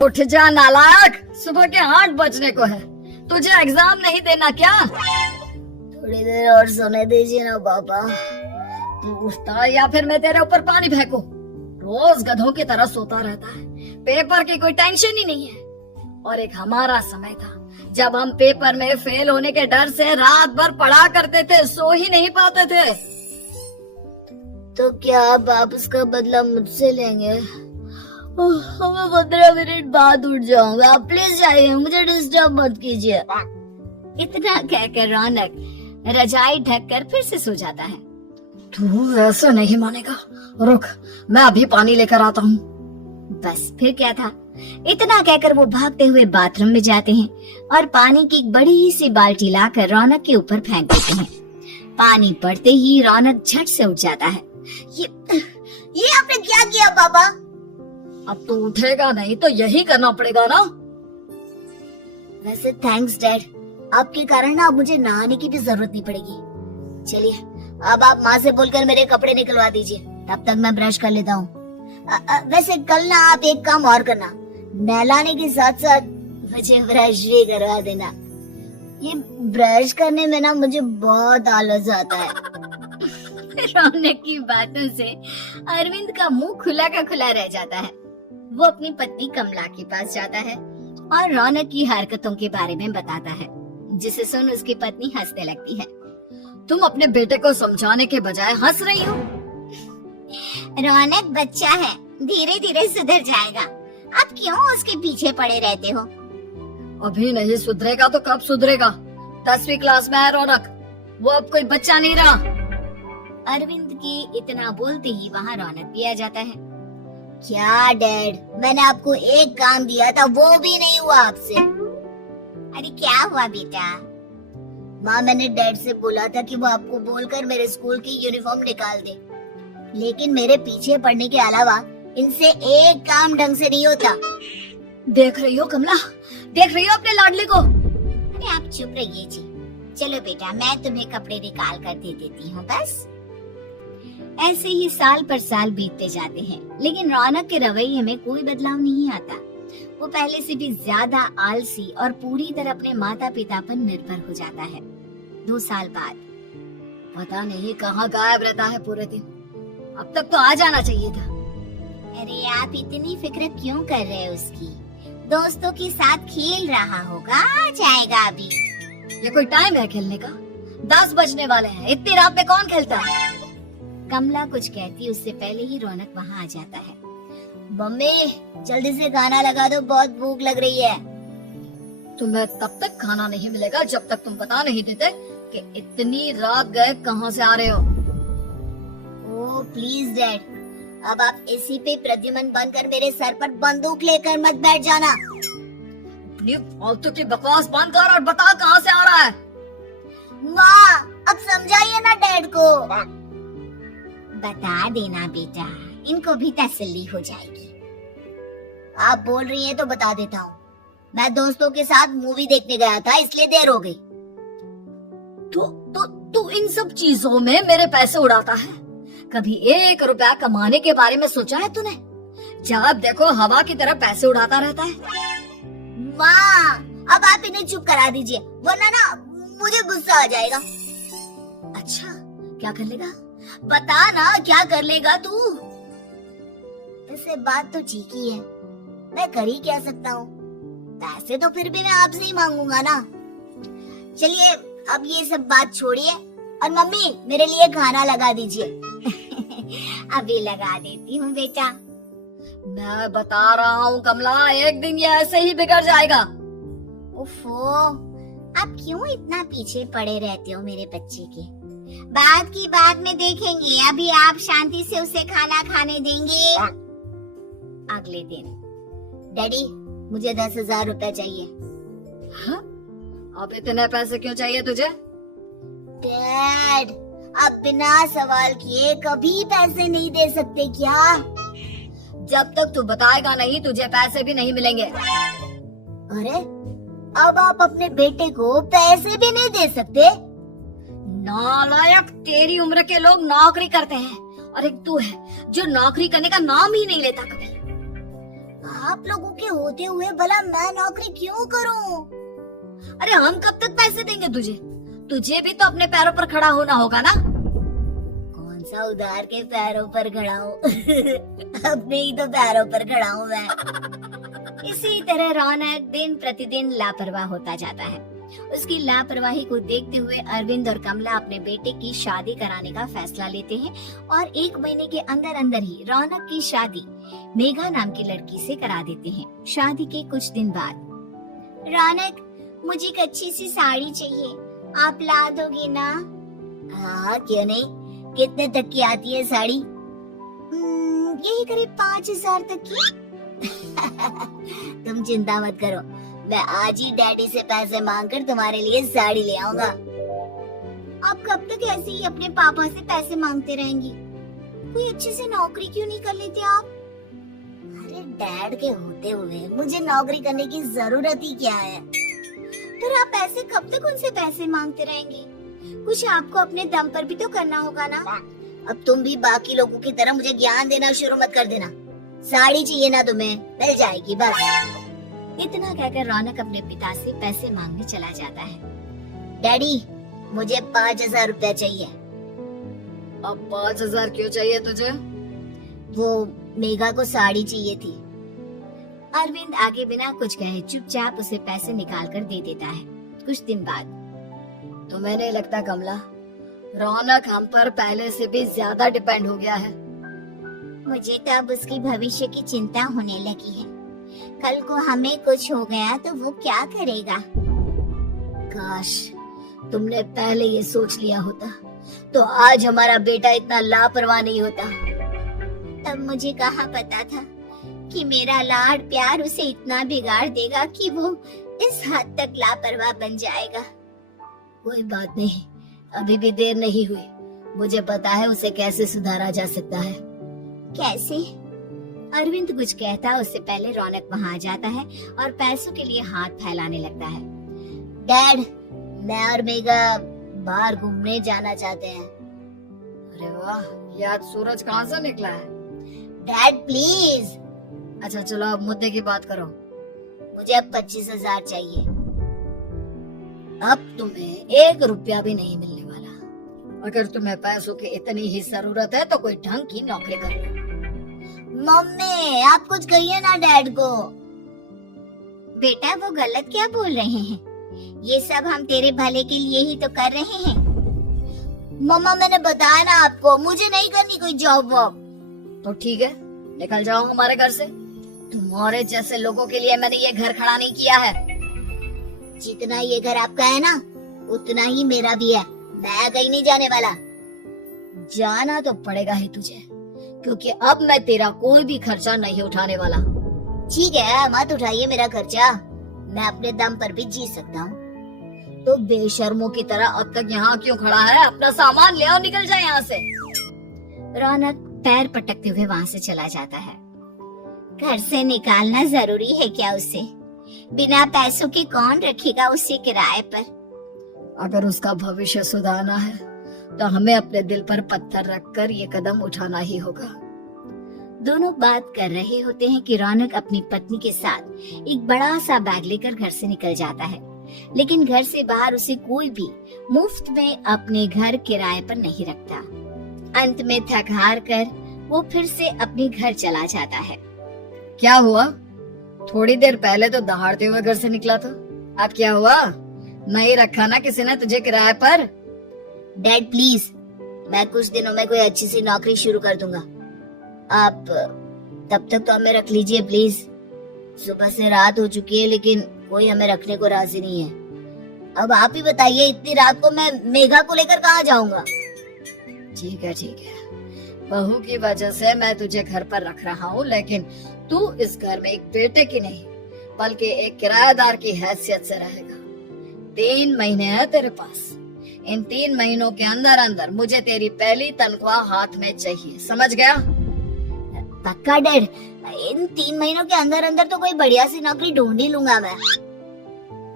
उठ जा नालायक, सुबह के 8 बजने को है। तुझे एग्जाम नहीं देना क्या? थोड़ी देर और सोने दीजिए ना पापा। तू उठता या फिर मैं तेरे ऊपर पानी फेंकूं? रोज गधों की तरह सोता रहता है, पेपर की कोई टेंशन ही नहीं है। और एक हमारा समय था जब हम पेपर में फेल होने के डर से रात भर पढ़ा करते थे, सो ही नहीं पाते थे। तो क्या आप उसका बदला मुझसे लेंगे? मैं 15 मिनट बाद उठ जाऊंगा, आप प्लीज जाइए, मुझे डिस्टर्ब मत कीजिए। इतना कहकर रौनक रजाई ढककर फिर से सो जाता है। तू ऐसे नहीं मानेगा, रुक मैं अभी पानी लेकर आता हूँ। बस फिर क्या था, इतना कहकर वो भागते हुए बाथरूम में जाते हैं और पानी की एक बड़ी सी बाल्टी लाकर रौनक के ऊपर फेंक देते हैं। पानी पड़ते ही रौनक झट से उठ जाता है। ये आपने क्या किया पापा? अब तू उठेगा नहीं तो यही करना पड़ेगा ना। वैसे थैंक्स डैड, आपके कारण ना अब मुझे नहाने की भी जरूरत नहीं पड़ेगी। चलिए अब आप माँ से बोलकर मेरे कपड़े निकलवा दीजिए, तब तक मैं ब्रश कर लेता हूँ। वैसे कल ना आप एक काम और करना, नहलाने के साथ साथ मुझे ब्रश भी करवा देना। ये ब्रश करने में ना मुझे बहुत आलस आता है। रौनक की बातों से अरविंद का मुंह खुला का खुला रह जाता है। वो अपनी पत्नी कमला के पास जाता है और रौनक की हरकतों के बारे में बताता है, जिसे सुन उसकी पत्नी हंसने लगती है। तुम अपने बेटे को समझाने के बजाय हंस रही हो। रौनक बच्चा है, धीरे धीरे सुधर जाएगा, आप क्यों उसके पीछे पड़े रहते हो? अभी नहीं सुधरेगा तो कब सुधरेगा? 10वीं क्लास में है रौनक, वो अब कोई बच्चा नहीं रहा। अरविंद की इतना बोलते ही वहाँ रौनक भी आ जाता है। क्या डैड, मैंने आपको एक काम दिया था, वो भी नहीं हुआ आपसे। अरे क्या हुआ बेटा? माँ, मैंने डैड से बोला था कि वो आपको बोलकर मेरे स्कूल की यूनिफॉर्म निकाल दे, लेकिन मेरे पीछे पड़ने के अलावा इनसे एक काम ढंग से नहीं होता। देख रही हो कमला, देख रही हो अपने लाडले को? अरे आप चुप रहिए जी। चलो बेटा, मैं तुम्हें कपड़े निकाल कर दे देती हूँ। बस ऐसे ही साल पर साल बीतते जाते हैं, लेकिन रौनक के रवैये में कोई बदलाव नहीं आता। वो पहले से भी ज्यादा आलसी और पूरी तरह अपने माता पिता पर निर्भर हो जाता है। 2 साल बाद पता नहीं कहाँ गायब रहता है पूरे दिन, अब तक तो आ जाना चाहिए था। अरे आप इतनी फिक्र क्यों कर रहे हो उसकी? दोस्तों के साथ खेल रहा होगा, आ जाएगा अभी। ये कोई टाइम है खेलने का? 10 बजने वाले हैं, इतनी रात में कौन खेलता है? कमला कुछ कहती उससे पहले ही रौनक वहाँ आ जाता है। मम्मी जल्दी से खाना लगा दो, बहुत भूख लग रही है। तुम्हें तब तक खाना नहीं मिलेगा जब तक तुम बता नहीं देते कि इतनी रात गए कहाँ से आ रहे हो। ओह प्लीज डैड, अब आप एसी पे प्रद्युमन बनकर मेरे सर पर बंदूक लेकर मत बैठ जाना। अपनी फालतू की बकवास बंद कर और बता कहाँ से आ रहा है। माँ अब समझाइए ना डैड को। बता देना बेटा, इनको भी तसल्ली हो जाएगी। आप बोल रही हैं तो बता देता हूँ, मैं दोस्तों के साथ मूवी देखने गया था, इसलिए देर हो गई। तू इन सब चीजों में मेरे पैसे उड़ाता है? कभी 1 रुपया कमाने के बारे में सोचा है तूने? जब देखो हवा की तरह पैसे उड़ाता रहता है। माँ अब आप इन्हें चुप करा दीजिए, वरना ना मुझे गुस्सा आ जाएगा। अच्छा क्या कर लेगा? बता ना क्या कर लेगा तू? वैसे बात तो ठीक ही है, मैं कर ही क्या सकता हूँ। पैसे तो फिर भी मैं आपसे ही मांगूंगा ना। चलिए अब ये सब बात छोड़िए और मम्मी मेरे लिए खाना लगा दीजिए। अभी लगा देती हूँ बेटा। मैं बता रहा हूँ कमला, एक दिन ये ऐसे ही बिगड़ जाएगा। उफ़ो, आप क्यों इतना पीछे पड़े रहते हो मेरे बच्चे के? बात की बात में देखेंगे, अभी आप शांति से उसे खाना खाने देंगे। अगले दिन, डैडी मुझे 10,000 रुपए चाहिए। हाँ? अब इतने पैसे क्यों चाहिए तुझे? डैड आप बिना सवाल किए कभी पैसे नहीं दे सकते क्या? जब तक तू बताएगा नहीं तुझे पैसे भी नहीं मिलेंगे। अरे अब आप अपने बेटे को पैसे भी नहीं दे सकते? नालायक, तेरी उम्र के लोग नौकरी करते हैं और एक तू है जो नौकरी करने का नाम ही नहीं लेता कभी। आप लोगों के होते हुए भला मैं नौकरी क्यों करूं? अरे हम कब तक पैसे देंगे तुझे? तुझे भी तो अपने पैरों पर खड़ा होना होगा ना। कौन सा उधार के पैरों पर खड़ा हूँ? अपने ही तो पैरों पर खड़ा हूँ मैं। इसी तरह रौनक दिन प्रतिदिन लापरवाह होता जाता है। उसकी लापरवाही को देखते हुए अरविंद और कमला अपने बेटे की शादी कराने का फैसला लेते हैं और 1 महीने के अंदर अंदर ही रौनक की शादी मेघा नाम की लड़की से करा देते हैं। शादी के कुछ दिन बाद, रौनक, मुझे एक अच्छी सी साड़ी चाहिए, आप ला दोगे ना? हाँ, क्यों नहीं। कितने तक की आती है साड़ी? यही करीब 5,000 तक की। तुम चिंता मत करो, मैं आज ही डैडी से पैसे मांगकर तुम्हारे लिए साड़ी ले आऊंगा। आप कब तक ऐसे ही अपने पापा से पैसे मांगते रहेंगी? कोई अच्छी सी नौकरी क्यों नहीं कर लेते आप? अरे डैड के होते हुए मुझे नौकरी करने की जरूरत ही क्या है? फिर आप ऐसे कब तक उनसे पैसे मांगते रहेंगे? कुछ आपको अपने दम पर भी तो करना होगा ना। अब तुम भी बाकी लोगों की तरह मुझे ज्ञान देना शुरू मत कर देना। साड़ी चाहिए ना तुम्हें, मिल जाएगी बस। इतना कहकर रौनक अपने पिता से पैसे मांगने चला जाता है। डैडी, मुझे 5,000 रुपया चाहिए। अब 5,000 क्यों चाहिए तुझे? वो मेघा को साड़ी चाहिए थी। अरविंद आगे बिना कुछ कहे चुपचाप उसे पैसे निकाल कर दे देता है। कुछ दिन बाद, तुम्हें नहीं लगता कमला, रौनक हम पर पहले से भी ज्यादा डिपेंड हो गया है? मुझे तो अब उसकी भविष्य की चिंता होने लगी है। कल को हमें कुछ हो गया तो वो क्या करेगा? काश तुमने पहले ये सोच लिया होता तो आज हमारा बेटा इतना लापरवाह नहीं होता। तब मुझे कहाँ पता था कि मेरा लाड प्यार उसे इतना बिगाड़ देगा कि वो इस हद तक लापरवाह बन जाएगा। कोई बात नहीं, अभी भी देर नहीं हुई। मुझे पता है उसे कैसे सुधारा जा सकता है। कैसे? अरविंद कुछ कहता उससे पहले रौनक वहाँ आ जाता है और पैसों के लिए हाथ फैलाने लगता है। डैड, मैं और मेघा बाहर घूमने जाना चाहते हैं। अरे वाह, ये आज सूरज कहाँ से निकला है? Dad please. अच्छा चलो अब मुद्दे की बात करो। मुझे अब 25,000 चाहिए। अब तुम्हें 1 रुपया भी नहीं मिलने वाला। अगर तुम्हें पैसों की इतनी ही जरूरत है तो कोई ढंग की नौकरी कर लो। मम्मी, आप कुछ कहिए ना डैड को। बेटा, वो गलत क्या बोल रहे हैं? ये सब हम तेरे भले के लिए ही तो कर रहे हैं। मम्मा, मैंने बताया ना आपको, मुझे नहीं करनी कोई जॉब वॉब। तो ठीक है, निकल जाओ हमारे घर से। तुम्हारे जैसे लोगों के लिए मैंने ये घर खड़ा नहीं किया है। जितना ये घर आपका है ना, उतना ही मेरा भी है। मैं कहीं नहीं जाने वाला। जाना तो पड़ेगा ही तुझे, क्योंकि अब मैं तेरा कोई भी खर्चा नहीं उठाने वाला। ठीक है, मत उठाइए मेरा खर्चा, मैं अपने दम पर भी जी सकता हूँ। तो बेशर्मों की तरह अब तक यहाँ क्यों खड़ा है? अपना सामान ले और निकल जाए यहाँ से। रौनक पैर पटकते हुए वहाँ से चला जाता है। घर से निकालना जरूरी है क्या उसे? बिना पैसों के कौन रखेगा उसे किराए पर? अगर उसका भविष्य सुधारना है तो हमें अपने दिल पर पत्थर रखकर ये कदम उठाना ही होगा। दोनों बात कर रहे होते हैं कि रौनक अपनी पत्नी के साथ एक बड़ा सा बैग लेकर घर से निकल जाता है, लेकिन घर से बाहर उसे कोई भी मुफ्त में अपने घर किराए पर नहीं रखता। अंत में थक हार कर वो फिर से अपने घर चला जाता है। क्या हुआ? थोड़ी देर पहले तो दहाड़ते हुए घर से निकला था, अब क्या हुआ? नहीं रखा ना किसी ने तुझे किराए पर? डैड प्लीज, मैं कुछ दिनों में कोई अच्छी सी नौकरी शुरू कर दूंगा। आप तब तक तो हमें रख लीजिए प्लीज। सुबह से रात हो चुकी है लेकिन कोई हमें रखने को राजी नहीं है। अब आप ही बताइए, इतनी रात को मैं मेघा को लेकर कहाँ जाऊंगा? ठीक है, बहू की वजह से मैं तुझे घर पर रख रहा हूँ, लेकिन तू इस घर में एक बेटे की नहीं बल्कि एक किराएदार की हैसियत से रहेगा। 3 महीने है तेरे पास। इन 3 महीनों के अंदर अंदर मुझे तेरी पहली तनख्वाह हाथ में चाहिए, समझ गया? पक्का डैड, इन 3 महीनों के अंदर अंदर तो कोई बढ़िया सी नौकरी ढूंढ ही लूंगा मैं।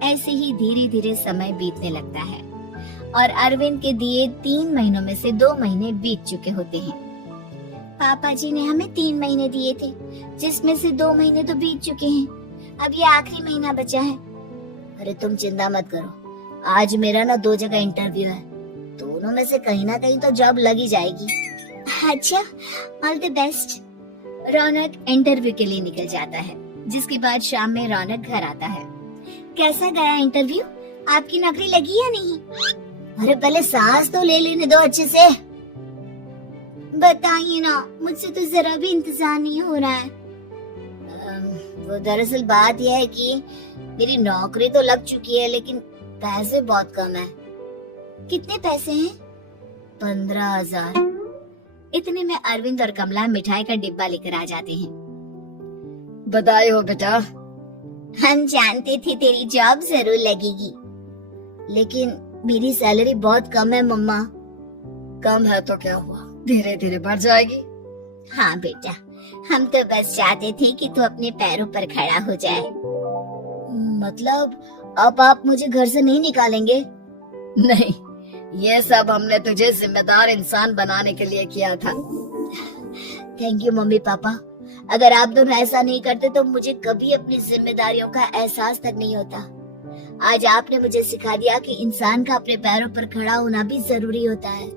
ऐसे ही धीरे धीरे समय बीतने लगता है और अरविंद के दिए 3 महीनों में से 2 महीने बीत चुके होते हैं। पापा जी ने हमें 3 महीने दिए थे, जिसमें से 2 महीने तो बीत चुके हैं। अब ये आखिरी महीना बचा है। अरे तुम चिंता मत करो, आज मेरा ना 2 जगह इंटरव्यू है, दोनों में से कहीं ना कहीं तो जॉब लगी जाएगी। अच्छा, all the best. Raunak interview के लिए निकल जाता है, जिसके बाद शाम में रौनक घर आता है। कैसा गया इंटरव्यू? आपकी नौकरी लगी या नहीं? अरे पहले सांस तो ले लेने दो अच्छे से। बताइए ना, मुझसे तो जरा भी इंतजार नहीं हो रहा है। वो दरअसल बात यह है कि मेरी नौकरी तो लग चुकी है, लेकिन पैसे बहुत कम है। कितने पैसे हैं? 15,000। इतने में अरविंद और कमला मिठाई का डिब्बा लेकर आ जाते हैं। बधाई हो बेटा। हम जानते थे तेरी जॉब जरूर लगेगी। लेकिन मेरी सैलरी बहुत कम है मम्मा। कम है तो क्या हुआ, धीरे धीरे बढ़ जाएगी। हाँ बेटा, हम तो बस चाहते थे कि तू अपने पैरों पर खड़ा हो जाए। मतलब अब आप मुझे घर से नहीं निकालेंगे? नहीं, ये सब हमने तुझे जिम्मेदार इंसान बनाने के लिए किया था। Thank you mummy papa. अगर आप दोनों ऐसा नहीं करते तो मुझे कभी अपनी जिम्मेदारियों का एहसास तक नहीं होता। आज आपने मुझे सिखा दिया कि इंसान का अपने पैरों पर खड़ा होना भी जरूरी होता है।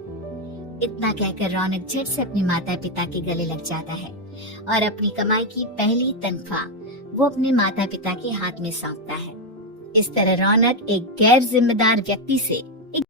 इतना कहकर रौनक झट से अपने माता पिता के गले लग जाता है और अपनी कमाई की पहली तनख्वाह वो अपने माता पिता के हाथ में सौंपता है। इस तरह रौनक एक गैर जिम्मेदार व्यक्ति से